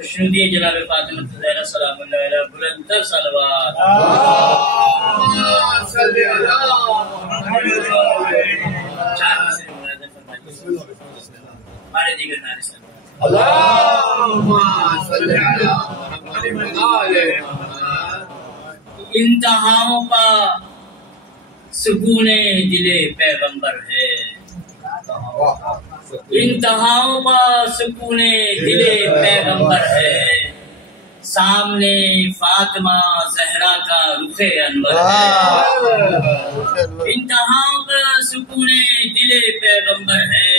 خوشنودی جناب فاطمہ الزہرا سلام اللہ علیہ بلند تر صلوات صلی اللہ ہمارے دیگر نعرے سے اللہم صلی علی محمد وعلی انتہاؤں کا سکون دل پیغمبر ہے، انتہاؤں کا سکون دل پیغمبر ہے، سامنے فاطمہ زہرا کا رخ انور ہے، انتہاؤں کا سکون دل پیغمبر ہے،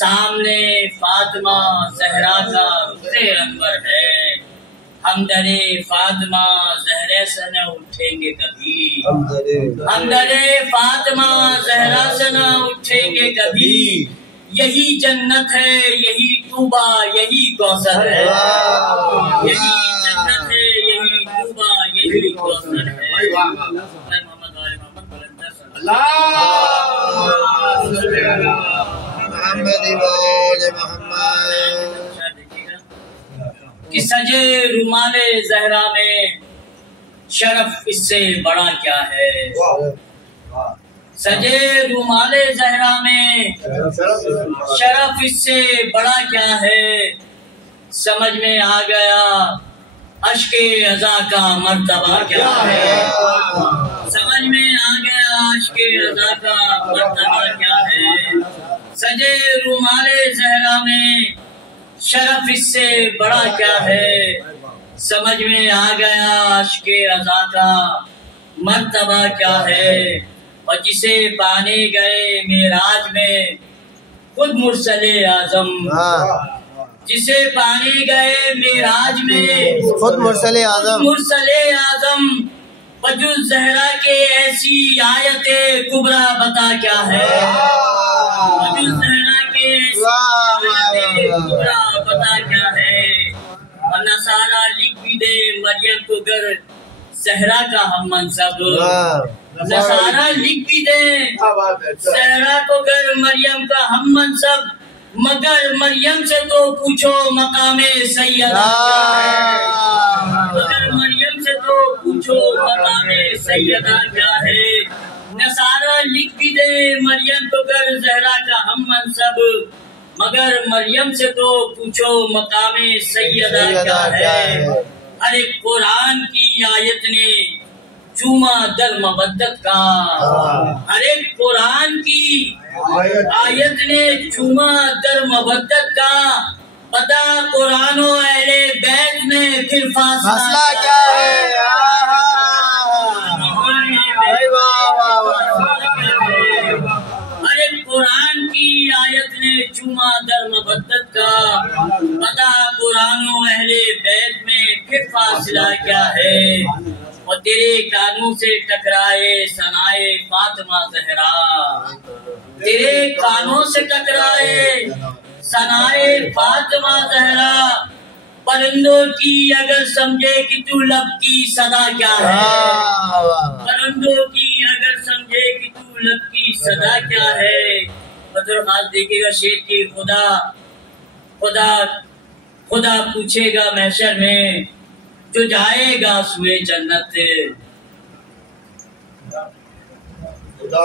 سامنے فاطمہ زہرا کا رخ انور ہے، ہم در فاطمہ زہرا سے نہ اٹھیں گے کبھی، ہم در فاطمہ زہرا سے نہ اٹھیں گے کبھی، یہی جنت ہے یہی طوبہ یہی کوثر ہے، یہی جنت ہے یہی طوبہ یہی کوثر ہے۔ محمد وعلی محمد بلندر صلی اللہ صلی علی محمد وعلی محمد۔ کہ سجے رومال زہرا میں شرف اس سے بڑا کیا ہے، سجے رومال زہرا میں شرف اس سے بڑا کیا ہے، سمجھ میں آ گیا اشک عزا کا مرتبہ کیا ہے، سمجھ میں آ گیا اشک عزا کا مرتبہ کیا ہے، سجے رومال زہرا میں شرف اس سے بڑا کیا ہے، سمجھ میں آ گیا اشک عزا کا مرتبہ کیا ہے، اور جسے پانے گئے معراج میں خود مرسل اعظم، جسے پانے گئے معراج میں خود مرسل اعظم، وجود زہرا کے ایسی آیت کبریٰ بتا کیا ہے، وجود زہرا کے ایسی آیت کبریٰ بتا کیا ہے، اور نصارہ لکھ بھی دے مریم کو گر زہرا کا ہم منصب، نصارہ لکھ بھی دے زہرا کو گر مریم کا ہم منصب، مگر مریم سے تو پوچھو مقام سیدہ کیا ہے، مگر مریم سے تو پوچھو مقام سیدہ کیا ہے، نصارہ لکھ بھی دے مریم کو گر زہرا کا ہم منصب، مگر مریم سے تو پوچھو مقام سیدہ کیا ہے، ہر ایک قرآن کی آیت نے چوما در مودت کا، ہر ایک قرآن کی آیت نے چوما در مودت کا، پتہ قرآن و اہل بیت میں پھر فاصلہ کیا ہے، ہر ایک قرآن کی آیت نے چوما در مودت کا، پتہ قرآن و اہل بیت میں پھر فاصلہ کیا ہے، اور تیرے کانوں سے ٹکرائے ثنائے فاطمہ زہرا، تیرے کانوں سے ٹکرائے ثنائے فاطمہ زہرا، پرندوں کی اگر سمجھے کہ تو لب کی صدا کیا ہے، پرندوں کی اگر سمجھے کہ تو لب کی صدا کیا ہے، بدر خاص دیکھے گا شیر کی خدا پوچھے گا محشر میں جو جائے گا سوئے جنت، خدا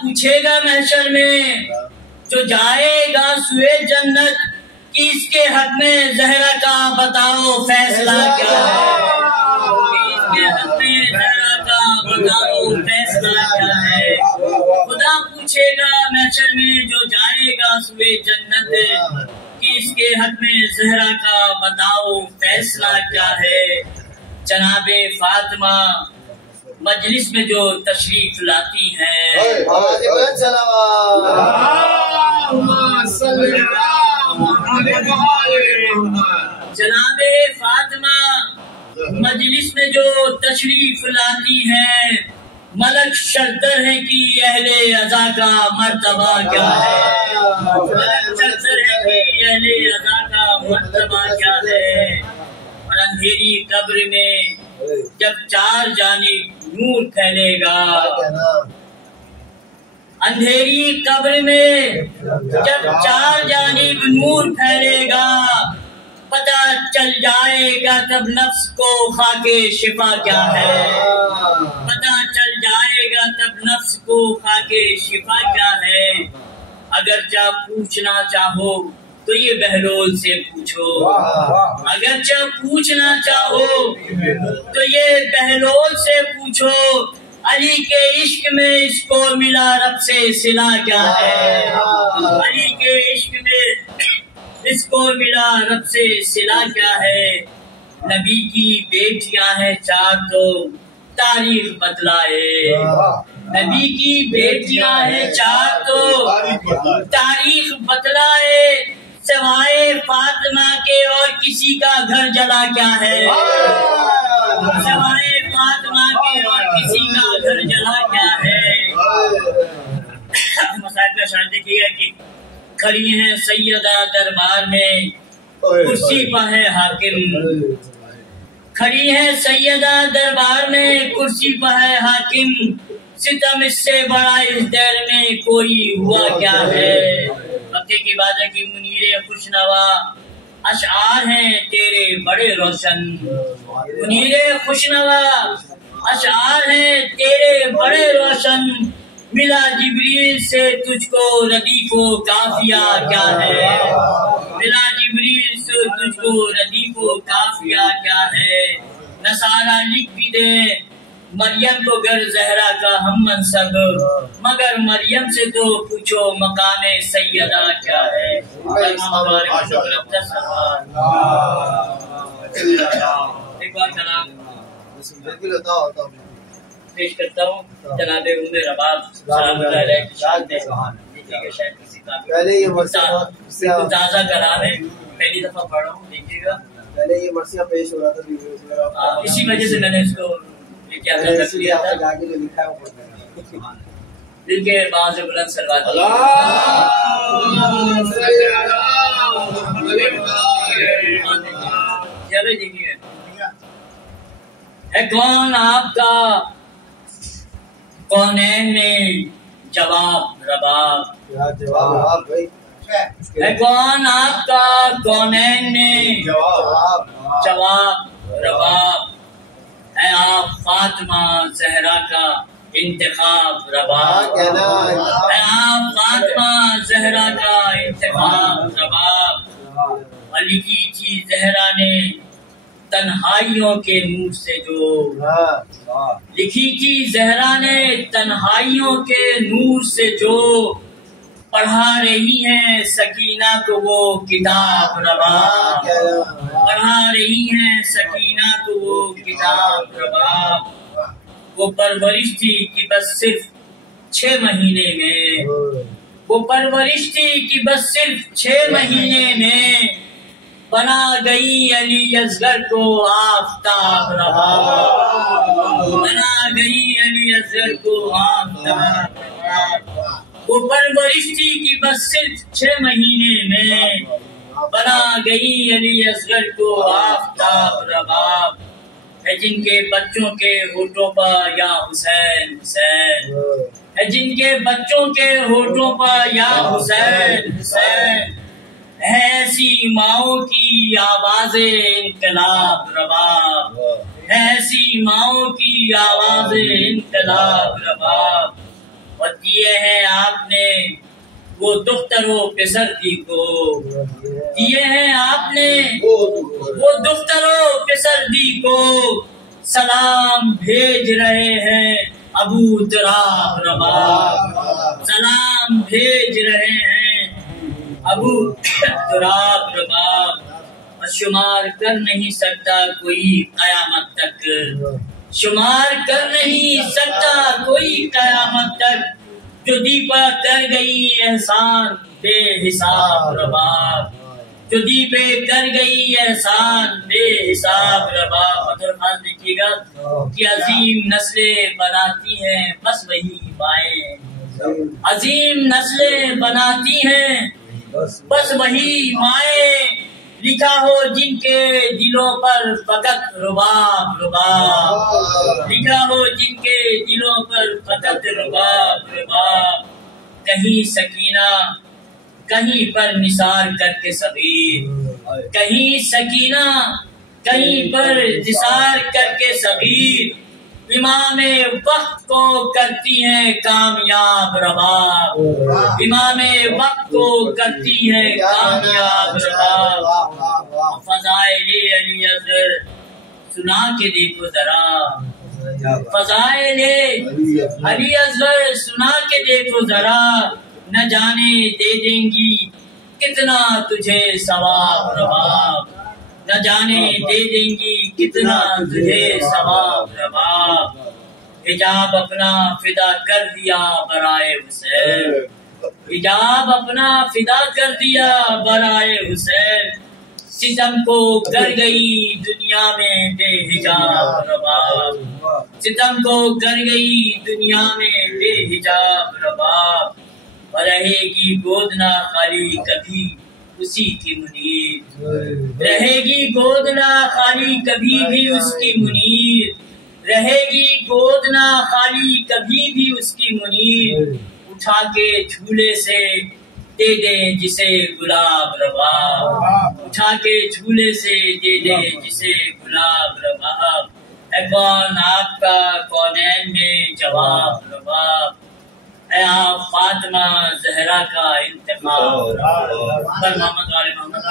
پوچھے گا محشر میں جو جائے گا سوئے جنت، کہ اس کے حق میں زہرا کا بتاؤ فیصلہ کیا ہے، کہ اس کے حق میں زہرا کا بتاؤ فیصلہ کیا ہے، خدا پوچھے گا محشر میں جو جائے گا سوئے جنت، کہ اس کے حق میں زہرا کا بتاؤ فیصلہ کیا ہے، جناب فاطمہ مجلس میں جو تشریف لاتی ہیں، جناب فاطمہ مجلس میں جو تشریف لاتی ہیں، ملک شرطر ہے کہ اہل عزا کا مرتبہ کیا ہے، ملک شرطر ہے کہ اہل عزا کا مرتبہ کیا ہے، اور اندھیری قبر میں جب چار جانب نور پھیلے گا، اندھیری قبر میں جب چار جانب نور پھیلے گا، پتہ چل جائے گا تب نفس کو خاک شفا کیا ہے، پتہ چل جائے گا تب نفس کو خاک شفا کیا ہے۔ اگرچہ پوچھنا چاہو تو یہ بہلول سے پوچھو، اگرچہ پوچھنا چاہو تو یہ بہلول سے پوچھو، علی کے عشق میں اس کو ملا رب سے صلہ کیا ہے، علی کے عشق میں اس کو ملا رب سے صلہ کیا ہے۔ نبی کی بیٹیاں ہیں چار تو تاریخ بتلائے، نبی کی بیٹیاں ہیں چار تو تاریخ بتلائے، سوائے فاطمہ کے اور کسی کا گھر جلا کیا ہے، سوائے فاطمہ کے اور کسی کا گھر جلا کیا ہے۔ مسائل کا شان دیکھیے گا کہ کھڑی ہیں سیدہ دربار میں کرسی پہ ہے حاکم، کھڑی ہے سیدہ دربار میں کرسی پہ ہے حاکم، ستم اس سے بڑا اس دیر میں کوئی ہوا کیا ہے۔ مکے کی بات ہے کہ منیر خوشنوا اشعار ہیں تیرے بڑے روشن، منیر خوشنوا اشعار ہیں تیرے بڑے روشن، ملا جبریل سے تجھ کو ردیف و کافیہ کیا ہے، ملا جبریل سے تجھ کو ردیف و کافیہ کیا ہے۔ نصارہ لکھ بھی دے مریم کو گر زہرا کا ہم منصب، مگر مریم سے تو پوچھو مقام سیدہ کیا ہے۔ ایک بار کلام پیش کرتا ہوں جناب ام رباب سلام اللہ علیہ کی شان میں، شاید کسی کا تازہ کلام ہے، پہلی دفعہ پڑھ رہا ہوں، دیکھیے گا۔ پہلے یہ مرثیہ پیش ہو رہا تھا، اسی وجہ سے میں نے اس کو کیا کر لیا تھا، دل کے باز بلند سلوات ہے کون آپ کا کونین میں جواب رباب، ہے کون آپ کا کونین میں جواب رباب، ہے آپ فاطمہ زہرا کا انتخاب رباب، ہے آپ فاطمہ زہرا کا انتخاب رباب۔ علی کی تھی زہرا نے تنہائیوں کے نور سے جو لکھی تھی، زہرا نے تنہائیوں کے نور سے جو پڑھا رہی ہیں سکینہ کو وہ کتاب رباب، پڑھا رہی ہیں سکینہ کو وہ کتاب رباب۔ وہ پرورش تھی کہ بس صرف 6 مہینے میں، وہ پرورش تھی کہ بس صرف 6 مہینے میں بنا گئی علی اصغر کو آفتاب رباب، بنا گئی علی اصغر کو آفتاب رباب۔ وہ پرورش تھی کہ بس صرف 6 مہینے میں بنا گئی علی اصغر کو آفتاب رباب، ہے جن کے بچوں کے ہونٹوں پر یا حسین حسین، ہے جن کے بچوں کے ہونٹوں پر یا حسین حسین، ہے ایسی ماؤں کی آواز انقلاب رباب، ہے ایسی ماؤں کی آواز انقلاب رباب۔ اور دیے ہیں آپ نے وہ دختر و پسردی کو، دیے ہیں آپ نے وہ دختر و پسردی کو، سلام بھیج رہے ہیں ابو تراب رباب، سلام بھیج رہے ہیں ابو تراب رباب۔ اور شمار کر نہیں سکتا کوئی قیامت تک، شمار کر نہیں سکتا کوئی قیامت تک، جو دیپا کر گئی احسان بے حساب رباب، جو دیپے کر گئی احسان بے حساب رباب۔ اور خاص دیکھیے گا کہ عظیم نسلیں بناتی ہیں بس وہی مائیں، عظیم نسلیں بناتی ہیں بس وہی مائیں، لکھا ہو جن کے دلوں پر فقط رباب رباب، لکھا ہو جن کے دلوں پر فقط رباب رباب۔ کہیں سکینہ کہیں پر نثار کر کے صغیر، کہیں سکینہ کہیں پر نثار کر کے صغیر، امام وقت کو کرتی ہیں کامیاب رباب، امام وقت کو کرتی ہیں کامیاب رباب۔ فضائل علی اصغر سنا کے دیکھو ذرا، فضائل علی اصغر سنا کے دیکھو ذرا، نہ جانے دے دیں گی کتنا تجھے ثواب رباب، نہ جانے دے دیں گی کتنا تجھے ثواب رباب۔ حجاب اپنا فدا کر دیا برائے حسین، حجاب اپنا فدا کر دیا برائے حسین، ستم کو کر گئی دنیا میں بے حجاب رباب، ستم کو کر گئی دنیا میں بے حجاب رباب۔ رہے گی گود نہ خالی کبھی اسی کی منیر، رہے گی گود نہ خالی کبھی بھی اس کی منیر، رہے گی گود نہ خالی کبھی بھی اس کی منیر، اٹھا کے جھولے سے دے دے جسے گلاب رباب، اٹھا کے جھولے سے دے دے جسے گلاب رباب۔ اے کون آپ کا کونین میں جواب رباب، اے آپ فاطمہ زہرا کا انتخاب، پر محمد والے محمد